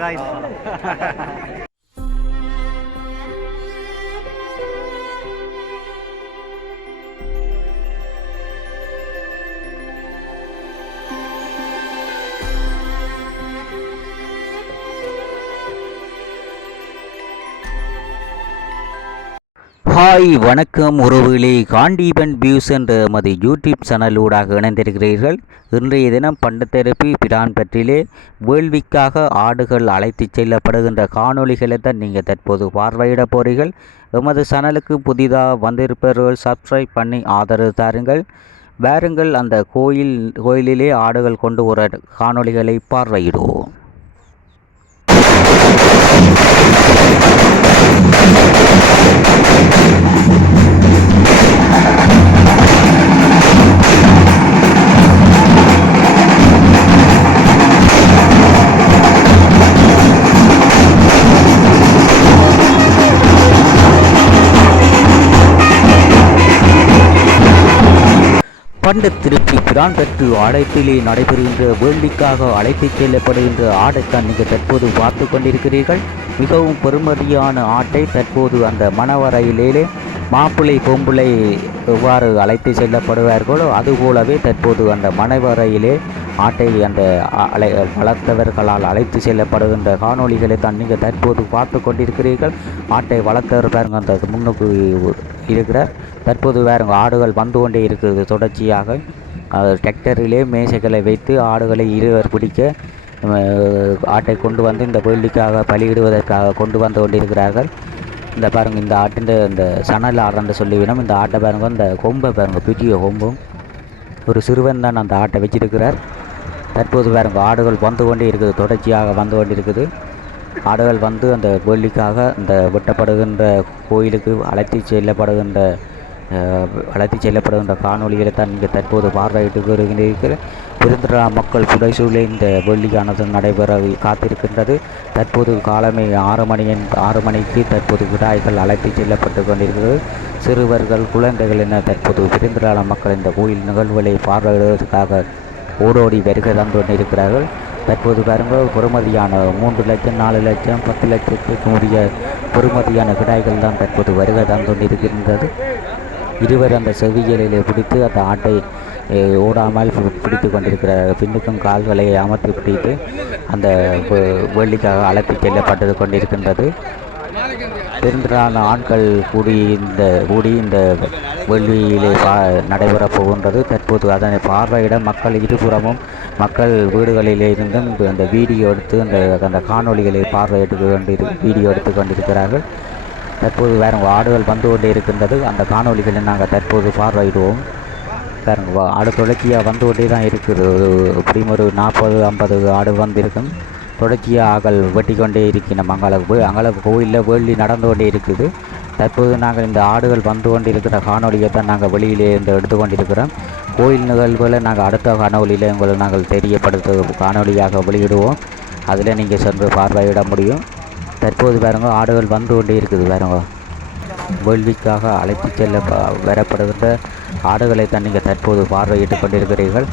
guys. Hi வணக்கம். உறவுகளே Gandeepan views என்ற எமது யூடியூப் சேனலூடாக இணைந்திருக்கிறீர்கள். இன்றைய தினம் பண்டத்தெரப்பி பிரான் பற்றிலே வேள்விக்காக ஆடுகள் அழைத்து செல்லப்படுகின்ற காணொளிகளை தான் நீங்கள் தற்போது பார்வையிட போகிறீர்கள். எமது சேனலுக்கு புதிதாக வந்திருப்பவர்கள் சப்ஸ்கிரைப் பண்ணி ஆதரவு தாருங்கள். வாருங்கள் அந்த கோயில் கோயிலிலே ஆடுகள் கொண்டு வர காணொளிகளை பார்வையிடுவோம். பண்டு திருப்பி பிரான் பெற்று நடைபெறுகின்ற வேள்விக்காக அழைத்துச் செல்லப்படுகின்ற ஆடைத்தான் நீங்கள் தற்போது பார்த்து கொண்டிருக்கிறீர்கள். மிகவும் பெருமதியான ஆட்டை தற்போது அந்த மணவரையிலே மாப்பிள்ளை பொம்புளை எவ்வாறு அழைத்து செல்லப்படுவார்களோ அதுபோலவே தற்போது அந்த மணவரையிலே ஆட்டை அந்த அலை வளர்த்தவர்களால் அழைத்து செல்லப்படுகின்ற காணொளிகளை தான் நீங்கள் தற்போது பார்த்து கொண்டிருக்கிறீர்கள். ஆட்டை வளர்த்தவர் பாருங்க அந்த முன்னுக்கு இருக்கிறார். தற்போது வேறு ஆடுகள் வந்து கொண்டே இருக்கிறது. தொடர்ச்சியாக டிராக்டரிலே மேசைகளை வைத்து ஆடுகளை இருவர் பிடிக்க ஆட்டை கொண்டு வந்து இந்த கோயிலுக்காக பலியிடுவதற்காக கொண்டு வந்து கொண்டிருக்கிறார்கள். இந்த பாருங்க இந்த ஆட்டின் இந்த சணல் ஆடுறன்னு சொல்லிவிடும் இந்த ஆட்டை பாருங்க இந்த கொம்பை பாருங்க பிடிய கொம்பும். ஒரு சிறுவன் தான் அந்த ஆட்டை வச்சிருக்கிறார். தற்போது பாருங்க ஆடுகள் வந்து கொண்டே இருக்குது தொடர்ச்சியாக வந்து கொண்டிருக்குது ஆடுகள் வந்து அந்த வெள்ளிக்காக இந்த வெட்டப்படுகின்ற கோயிலுக்கு அழைத்து செல்லப்படுகின்ற அஹ், அழைத்து செல்லப்படுகின்ற காணொளிகளை தான் இங்கே தற்போது பார்வையிட்டு வருகின்ற பெருந்திரா மக்கள் புடைசூழே இந்த வெள்ளியானது நடைபெற காத்திருக்கின்றது. தற்போது காலமே ஆறு மணி ஆறு மணிக்கு தற்போது விடாய்கள் அழைத்து செல்லப்பட்டு கொண்டிருக்கிறது. சிறுவர்கள் குழந்தைகள் என தற்போது விருந்திராள மக்கள் இந்த கோயில் நிகழ்வுகளை பார்வையிடுவதற்காக ஓடோடி வருகை தந்து கொண்டிருக்கிறார்கள். தற்போது பாருங்கள் பொறுமதியான மூன்று லட்சம் நாலு லட்சம் பத்து லட்சத்துக்கு உரிய பொறுமதியான கிடாய்கள் தான் தற்போது வருகை தந்து கொண்டிருக்கின்றது. இருவர் அந்த செவியலிலே பிடித்து அந்த ஆட்டை ஓடாமல் பிடித்து கொண்டிருக்கிறார்கள் பின்னுக்கும் கால்களை அமர்த்தி பிடித்து அந்த வே- அழைத்து செல்லப்பட்டு கொண்டிருக்கின்றது. பெருந்திரளான ஆட்கள் கூடி இந்த கூடி இந்த வெள்ளியிலே பா நடைபெறப் போகின்றது. தற்போது அதனை பார்வையிட மக்கள் இருபுறமும் மக்கள் வீடுகளிலே இருந்தும் அந்த வீடியோ எடுத்து அந்த அந்த காணொளிகளை பார்வையிட்டு கொண்டு வீடியோ எடுத்து கொண்டிருக்கிறார்கள். தற்போது வேறு ஆடுகள் வந்து கொண்டே இருக்கின்றது. அந்த காணொளிகளை நாங்கள் தற்போது பார்வையிடுவோம். பாருங்க வா- ஆடு தொடர்ச்சியாக வந்து கொண்டே தான் இருக்குது ஒரு- எப்படியும் ஒரு நாற்பது ஐம்பது ஆடு வந்திருக்கும். தொடர்ச்சியாக ஆகல் வெட்டி கொண்டே இருக்கின்ற அங்காள போய் அங்காள கோயிலில் வேள்வி நடந்து கொண்டே இருக்குது. தற்போது நாங்கள் இந்த ஆடுகள் வந்து கொண்டிருக்கிற காணொலியை தான் நாங்கள் வெளியிலே இருந்து எடுத்து கொண்டிருக்கிறோம் கோயில் நிகழ்வுகளை நாங்கள் அடுத்த காணொலியில் உங்களை நாங்கள் தெரியப்படுத்த காணொலியாக வெளியிடுவோம். அதில் நீங்கள் சென்று பார்வையிட முடியும். தற்போது பாருங்க ஆடுகள் வந்து கொண்டே இருக்குது பாருங்க. வேள்விக்காக அழைத்து செல்ல வரப்படுகின்ற ஆடுகளை தான் நீங்கள் தற்போது பார்வையிட்டு கொண்டிருக்கிறீர்கள்.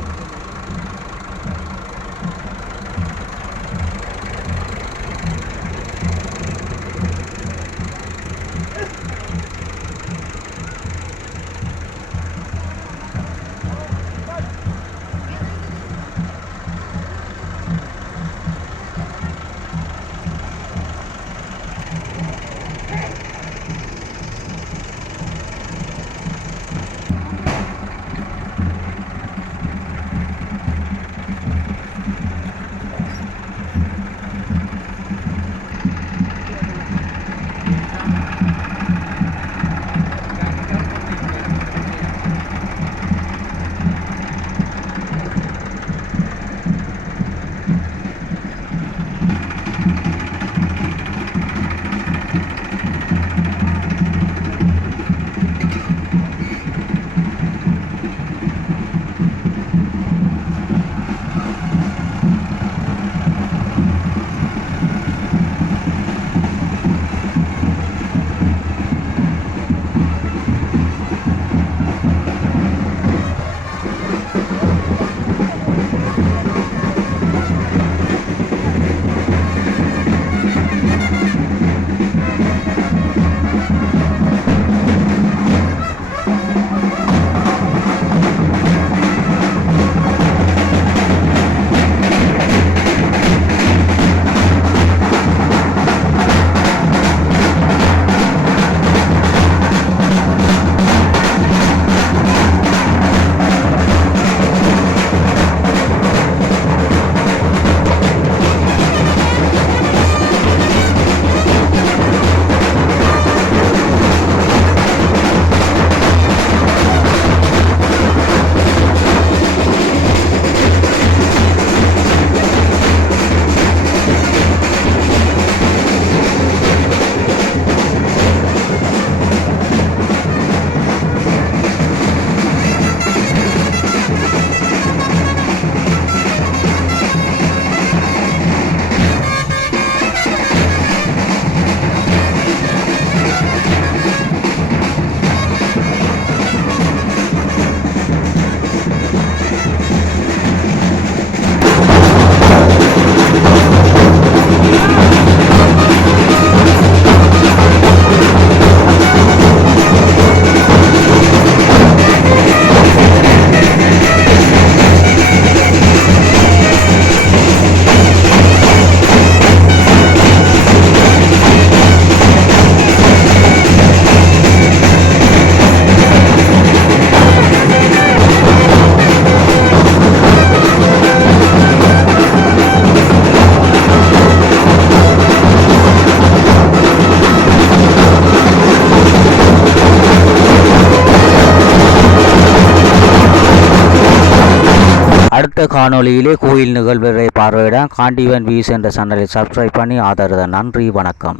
அடுத்த காணொளியிலே கோயில் நிகழ்வுகளை பார்வையிட காண்டிவன் வியூஸ் என்ற சேனலை சப்ஸ்கிரைப் பண்ணி ஆதரவு நன்றி வணக்கம்.